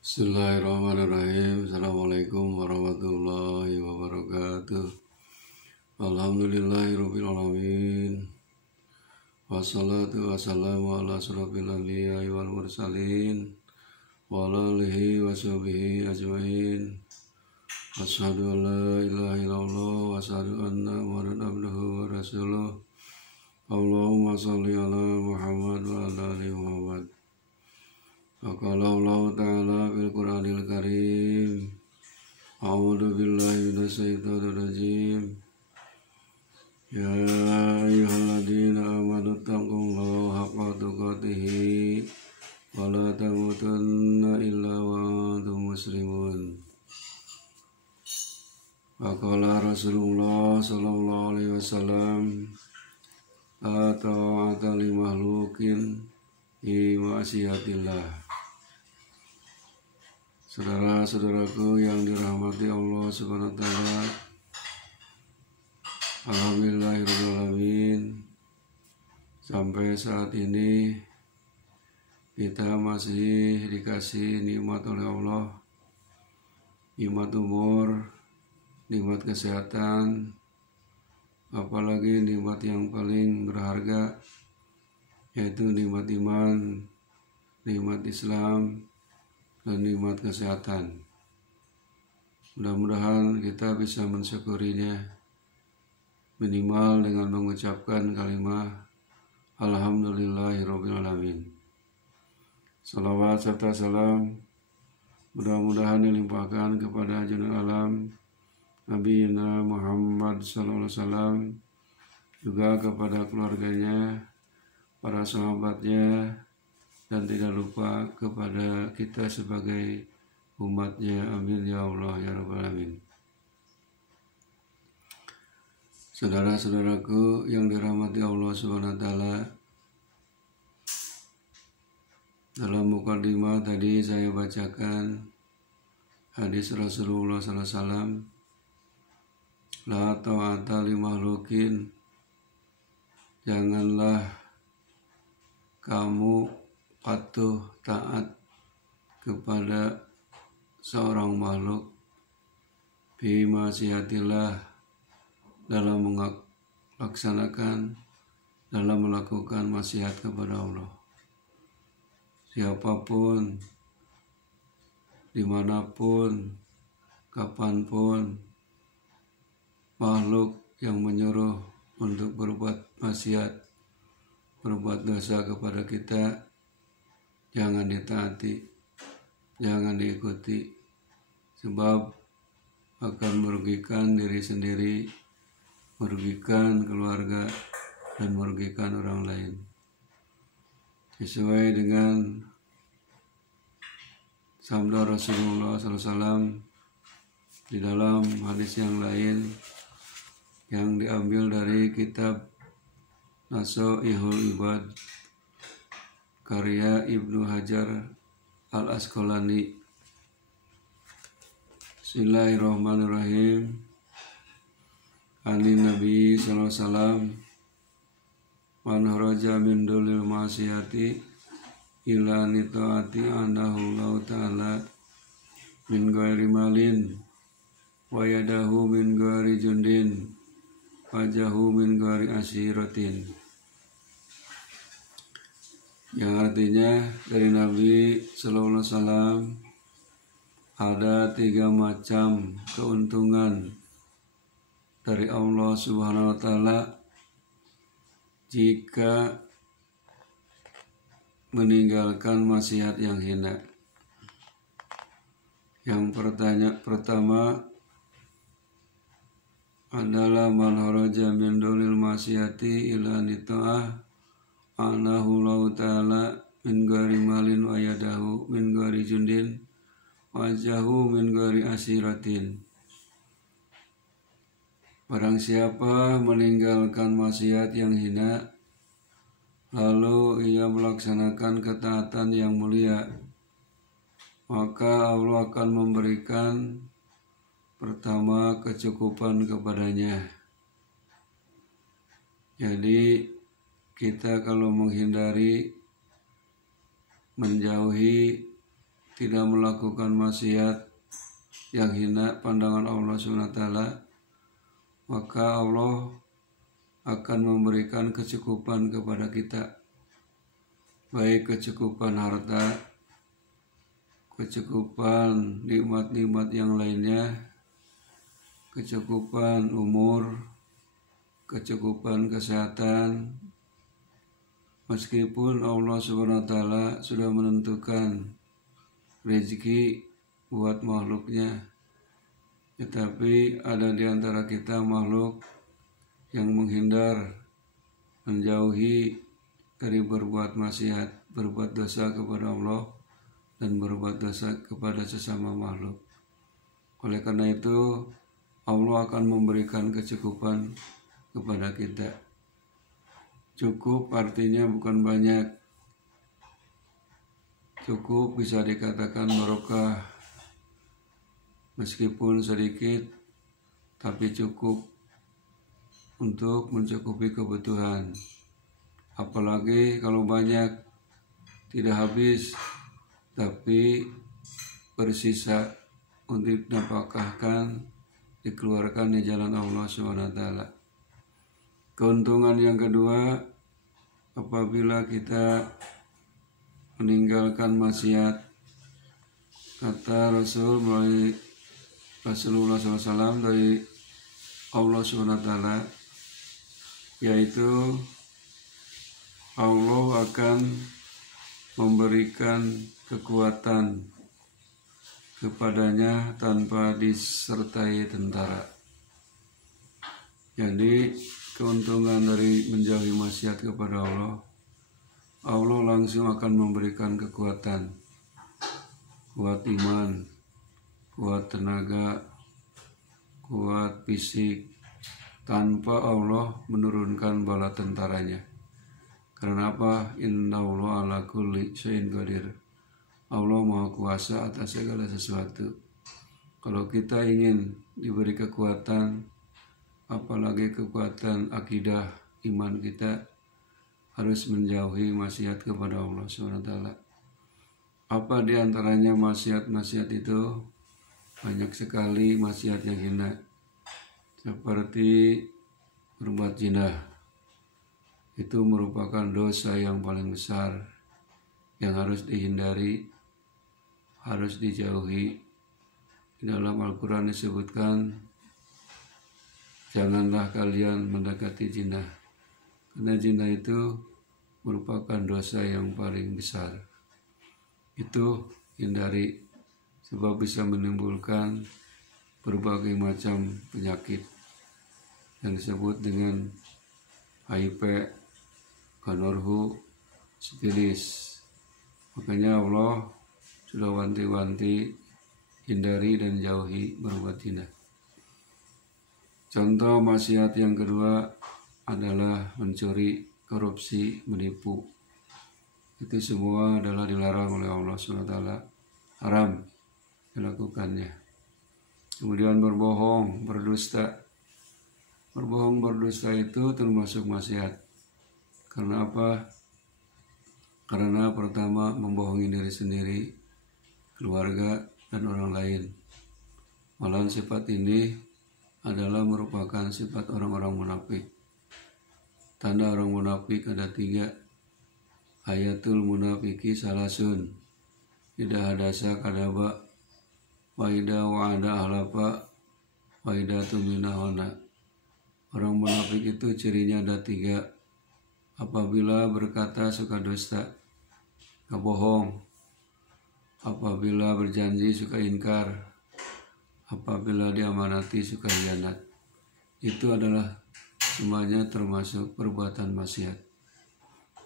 Bismillahirrahmanirrahim. Assalamualaikum warahmatullahi wabarakatuh. Alhamdulillahirabbil alamin. Wassalatu wassalamu ala asrofil anbiya'i wal mursalin wa ala alihi washabihi ajmain. Asyhadu an la ilaha illallah wa asyhadu anna Muhammadan abduhu wa rasuluh. Allahumma shalli ala Muhammad wa ala ali Muhammad. Qala Allah Ta'ala fil Qur'anil Karim. A'udzu billahi minasyaitonir rajim. Ya ayyuhalladzina amanu taqullaha haqqa tuqatih wa la tamutunna illa wa antum muslimun. Qala Rasulullah sallallahu alaihi wasallam, la ta'ata li makhluqin fi ma'siyatillah. Saudara-saudaraku yang dirahmati Allah Subhanahu wa taala, alhamdulillahirabbil. Sampai saat ini kita masih dikasih nikmat oleh Allah, nikmat umur, nikmat kesehatan, apalagi nikmat yang paling berharga, yaitu nikmat iman, nikmat Islam, dan nikmat kesehatan. Mudah-mudahan kita bisa mensyukurinya minimal dengan mengucapkan kalimat Alhamdulillahirabbil alamin. Salawat serta salam mudah-mudahan dilimpahkan kepada junjungan alam Nabi Muhammad sallallahu alaihi wasallam, juga kepada keluarganya, para sahabatnya, dan tidak lupa kepada kita sebagai umatnya. Amin ya Allah ya Rabbal alamin. Saudara-saudaraku yang dirahmati Allah Subhanahu wa taala, dalam mukadimah tadi saya bacakan hadis Rasulullah sallallahu alaihi wasallam, la ta'ata li makhluqin, janganlah kamu patuh taat kepada seorang makhluk fi ma'siyatillah, dalam melaksanakan, dalam melakukan maksiat kepada Allah. Siapapun, dimanapun, kapanpun, makhluk yang menyuruh untuk berbuat maksiat, berbuat dosa kepada kita, jangan ditaati, jangan diikuti, sebab akan merugikan diri sendiri, merugikan keluarga, dan merugikan orang lain. Sesuai dengan sabda Rasulullah SAW di dalam hadis yang lain yang diambil dari kitab Nasha'ihul Ibad karya Ibnu Hajar Al-Asqalani. Bismillahirrahmanirrahim. Ani Nabi sallallahu alaihi wasallam, man kharaja min dulil ma'siyati ila nitaati anahu Allah ta'ala min ghairi malin wa yadahu min ghairi jundin wajahu min ghairi asyiratin. Yang artinya dari Nabi sallallahu alaihi wasallam, ada 3 macam keuntungan dari Allah Subhanahu wa taala jika meninggalkan maksiat yang hina. Yang pertama adalah man kharaja min dulil maksiati ila nita'ah anahu Allah ta'ala min ghairi malin wa yadahu min ghairi jundin wajahu min ghairi asyiratin. Barang siapa meninggalkan maksiat yang hina, lalu ia melaksanakan ketaatan yang mulia, maka Allah akan memberikan pertama kecukupan kepadanya. Jadi kita kalau menghindari, menjauhi tidak melakukan maksiat yang hina pandangan Allah SWT, maka Allah akan memberikan kecukupan kepada kita, baik kecukupan harta, kecukupan nikmat-nikmat yang lainnya, kecukupan umur, kecukupan kesehatan. Meskipun Allah SWT sudah menentukan rezeki buat makhluknya, tetapi ada di antara kita makhluk yang menghindar, menjauhi dari berbuat maksiat, berbuat dosa kepada Allah dan berbuat dosa kepada sesama makhluk. Oleh karena itu, Allah akan memberikan kecukupan kepada kita. Cukup artinya bukan banyak. Cukup bisa dikatakan barokah, meskipun sedikit tapi cukup untuk mencukupi kebutuhan. Apalagi kalau banyak, tidak habis tapi bersisa untuk dapakahkan, dikeluarkan di jalan Allah SWT. Keuntungan yang kedua, apabila kita meninggalkan maksiat, kata Rasul melalui Rasulullah SAW dari Allah SWT, yaitu Allah akan memberikan kekuatan kepadanya tanpa disertai tentara. Jadi keuntungan dari menjauhi maksiat kepada Allah, Allah langsung akan memberikan kekuatan, kuat iman, kuat tenaga, kuat fisik, tanpa Allah menurunkan bala tentaranya. Karena apa? Innallaha ala kulli syai'in qadir. Allah Maha Kuasa atas segala sesuatu. Kalau kita ingin diberi kekuatan, apalagi kekuatan akidah iman kita, harus menjauhi maksiat kepada Allah SWT. Apa diantaranya maksiat-maksiat itu? Banyak sekali maksiat yang hina, seperti berbuat zina. Itu merupakan dosa yang paling besar, yang harus dihindari, harus dijauhi. Di dalam Al-Quran disebutkan, janganlah kalian mendekati zina, karena zina itu merupakan dosa yang paling besar. Itu hindari, sebab bisa menimbulkan berbagai macam penyakit yang disebut dengan HIV, gonorrhea, sifilis. Makanya Allah sudah wanti-wanti, hindari dan jauhi berbuat zina. Contoh maksiat yang kedua adalah mencuri, korupsi, menipu. Itu semua adalah dilarang oleh Allah SWT, haram dilakukannya. Kemudian berbohong, berdusta. Berbohong, berdusta itu termasuk maksiat. Karena apa? Karena pertama membohongi diri sendiri, keluarga, dan orang lain. Malahan sifat ini adalah merupakan sifat orang-orang munafik. Tanda orang munafik ada 3. Ayatul munafiki salasun, idza hadasa kadaba, wa idza wa'ada ahlafa, wa idza tumina khana. Orang munafik itu cirinya ada 3. Apabila berkata suka dusta, bohong. Apabila berjanji suka ingkar. Apabila diamanati suka khianat. Itu adalah semuanya termasuk perbuatan maksiat.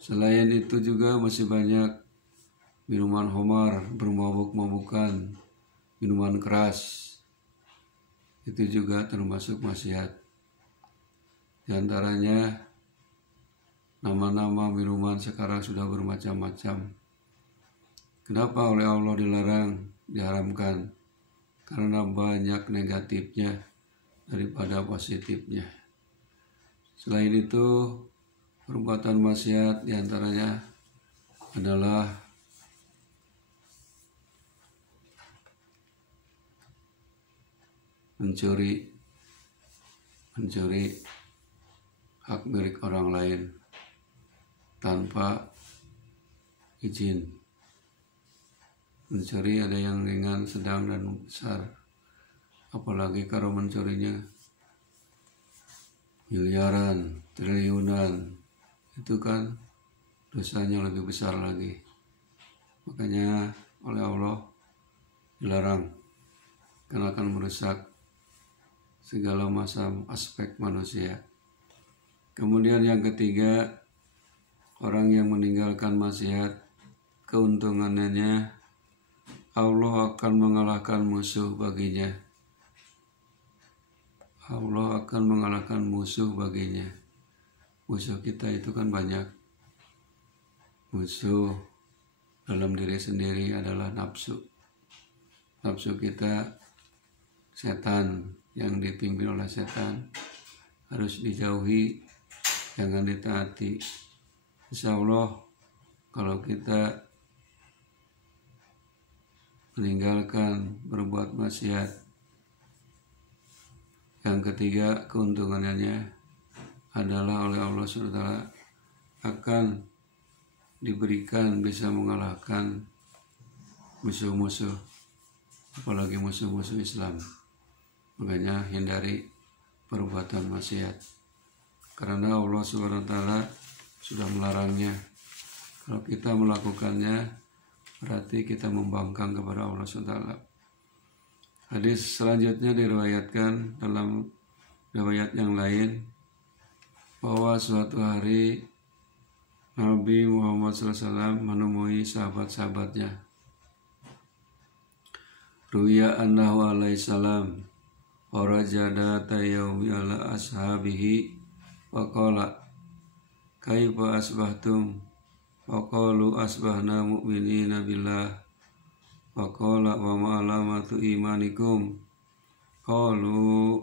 Selain itu juga masih banyak minuman khamar, bermabuk-mabukan, minuman keras. Itu juga termasuk maksiat. Di antaranya nama-nama minuman sekarang sudah bermacam-macam. Kenapa oleh Allah dilarang, diharamkan? Karena banyak negatifnya daripada positifnya. Selain itu, perbuatan maksiat diantaranya adalah mencuri hak milik orang lain tanpa izin. Mencuri ada yang ringan, sedang, dan besar. Apalagi kalau mencurinya miliaran, triliunan, itu kan dosanya lebih besar lagi. Makanya oleh Allah dilarang, karena akan merusak segala macam aspek manusia. Kemudian yang ketiga, orang yang meninggalkan maksiat, keuntungannya Allah akan mengalahkan musuh baginya. Allah akan mengalahkan musuh baginya. Musuh kita itu kan banyak. Musuh dalam diri sendiri adalah nafsu. Nafsu kita setan, yang dipimpin oleh setan, harus dijauhi, jangan ditaati. Insya Allah kalau kita meninggalkan berbuat maksiat, yang ketiga keuntungannya adalah oleh Allah SWT akan diberikan bisa mengalahkan musuh-musuh, apalagi musuh-musuh Islam. Makanya hindari perbuatan maksiat, karena Allah SWT sudah melarangnya. Kalau kita melakukannya, berarti kita membangkang kepada Allah SWT. Hadis selanjutnya diriwayatkan dalam riwayat yang lain bahwa suatu hari Nabi Muhammad SAW menemui sahabat-sahabatnya. Ruya annahu alaihi salam warajada tayyumi ala ashabihi wa qala kaifa asbahtum wa qalu asbahna mu'minina billah wa qala wa ma alamatu imanikum qalu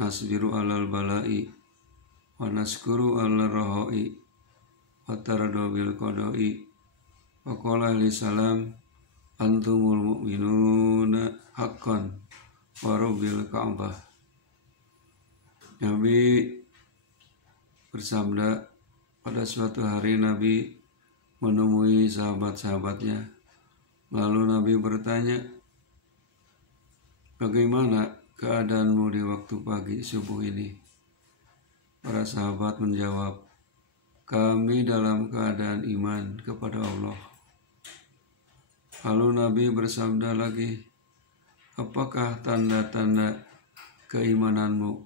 nasbiru alal bala'i wa naskuru alal rahoi wa taradu bil qada'i wa qala alaihi salam antumul mu'minuna haqqan wa rabbil ka'bah. Nabi bersabda, pada suatu hari Nabi menemui sahabat-sahabatnya. Lalu Nabi bertanya, bagaimana keadaanmu di waktu pagi subuh ini? Para sahabat menjawab, kami dalam keadaan iman kepada Allah. Lalu Nabi bersabda lagi, apakah tanda-tanda keimananmu?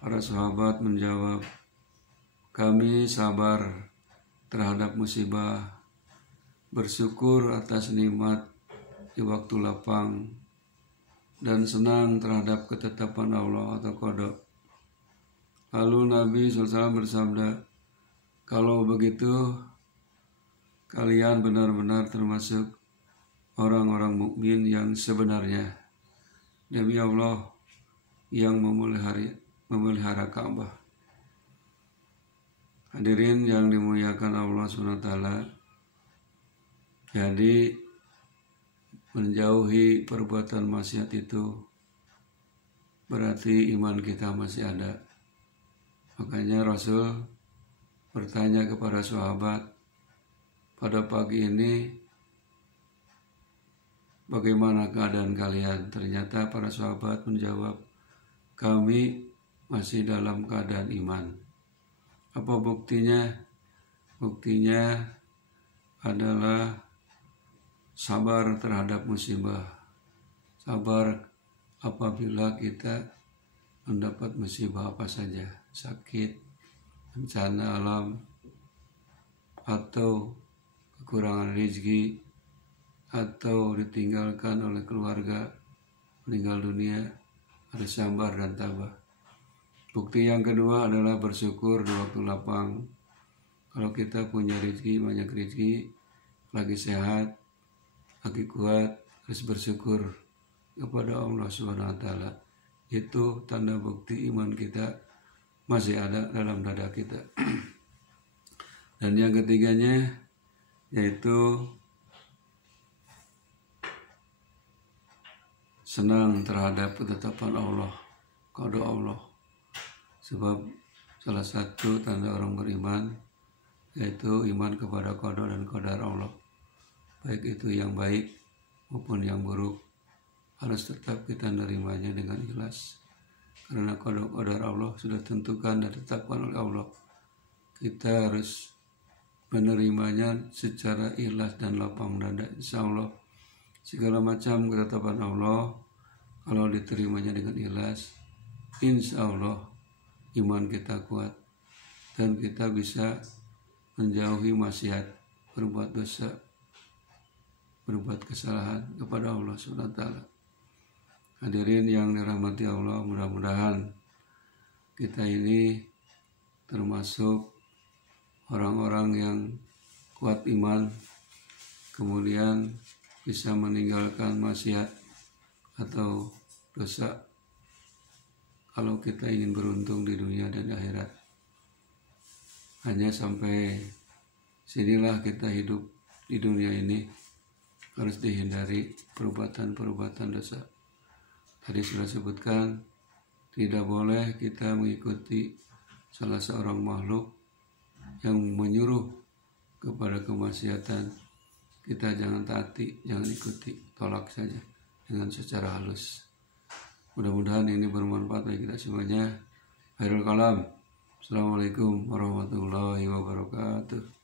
Para sahabat menjawab, kami sabar terhadap musibah, bersyukur atas nikmat di waktu lapang, dan senang terhadap ketetapan Allah atau qada. Lalu Nabi SAW bersabda, kalau begitu kalian benar-benar termasuk orang-orang mukmin yang sebenarnya, demi Allah yang memelihara Ka'bah. Hadirin yang dimuliakan Allah SWT, jadi menjauhi perbuatan maksiat itu berarti iman kita masih ada. Makanya Rasul bertanya kepada sahabat, pada pagi ini bagaimana keadaan kalian? Ternyata para sahabat menjawab, kami masih dalam keadaan iman. Apa buktinya? Buktinya adalah sabar terhadap musibah. Sabar apabila kita mendapat musibah apa saja, sakit, bencana alam, atau kekurangan rezeki, atau ditinggalkan oleh keluarga, meninggal dunia, harus sabar dan tabah. Bukti yang kedua adalah bersyukur di waktu lapang. Kalau kita punya rezeki, banyak rezeki, lagi sehat, lagi kuat, harus bersyukur kepada Allah SWT. Itu tanda bukti iman kita masih ada dalam dada kita. Dan yang ketiganya yaitu senang terhadap ketetapan Allah, qada Allah. Sebab salah satu tanda orang beriman yaitu iman kepada qada dan qadar Allah. Baik itu yang baik maupun yang buruk, harus tetap kita menerimanya dengan ikhlas. Karena qada qadar Allah sudah tentukan dan ditetapkan oleh Allah. Kita harus menerimanya secara ikhlas dan lapang dada. Insya Allah segala macam ketetapan Allah kalau diterimanya dengan ikhlas, insya Allah iman kita kuat dan kita bisa menjauhi maksiat, berbuat dosa, berbuat kesalahan kepada Allah SWT. Hadirin yang dirahmati Allah, mudah-mudahan kita ini termasuk orang-orang yang kuat iman, kemudian bisa meninggalkan maksiat atau dosa kalau kita ingin beruntung di dunia dan akhirat. Hanya sampai sinilah kita hidup di dunia ini, harus dihindari perbuatan-perbuatan dosa. Tadi sudah sebutkan, tidak boleh kita mengikuti salah seorang makhluk yang menyuruh kepada kemaksiatan. Kita jangan taati, jangan ikuti, tolak saja dengan secara halus. Mudah-mudahan ini bermanfaat bagi kita semuanya. Khairul kalam. Assalamualaikum warahmatullahi wabarakatuh.